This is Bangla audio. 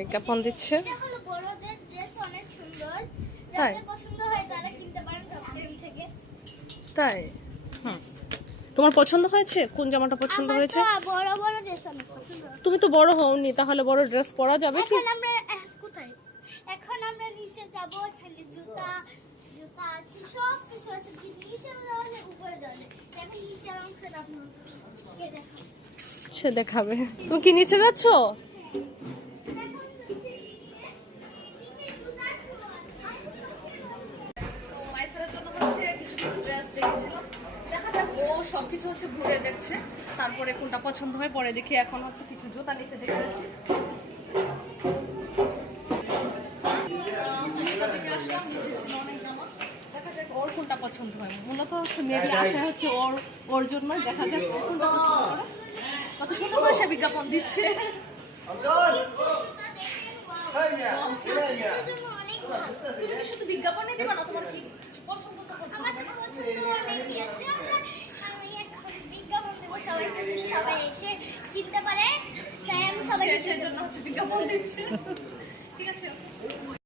বিজ্ঞাপন দিচ্ছে। তাই? হয় তোমার পছন্দ হয়েছে? কোন জামাটা পছন্দ হয়েছে? বড় বড় ড্রেস তুমি তো বড় হওনি তাহলে বড় ড্রেস পরা যাবে কি? আমরা কোথায়? এখন আমরা নিচে যাব এখানে জুতা জুতা আছে সব কিছু আছে। নিচে যাওয়া উপরে যাওয়া এখন নিচের অংশটা আপনাকে দেখাবো সে দেখাবে। তুমি কি নিচে যাচ্ছ তো মাইসারের জন্য হচ্ছে কিছু কিছু ড্রেস দেখেছিলাম দেখা যাক ও সবকিছু হচ্ছে ঘুরে দেখছে। তারপরে কোনটা পছন্দ হয় পরে দেখি এখন হচ্ছে কিছু জুতা নিচে দেখে আসি। আহ, আসলাম, নিচে ছিল অনেক জামা। দেখা যাক ওর কোনটা পছন্দ হয়। মূলত হচ্ছে মেয়েদের আশা হচ্ছে ওর ওর জন্য দেখা যাক কোনটা পছন্দ করে। কত সুন্দর করে সে বিজ্ঞাপন দিচ্ছে। তুমি কি শুধু বিজ্ঞাপনই দিবা না? তোমার কি কিছু পছন্দ তো করতে আমার হবে তো পছন্দ অনেকই আছে আমরা আমি এখন বিজ্ঞাপন দেবো সবাইকে যদি সবাই এসে কিনতে পারে। আমি সবাইকে জন্য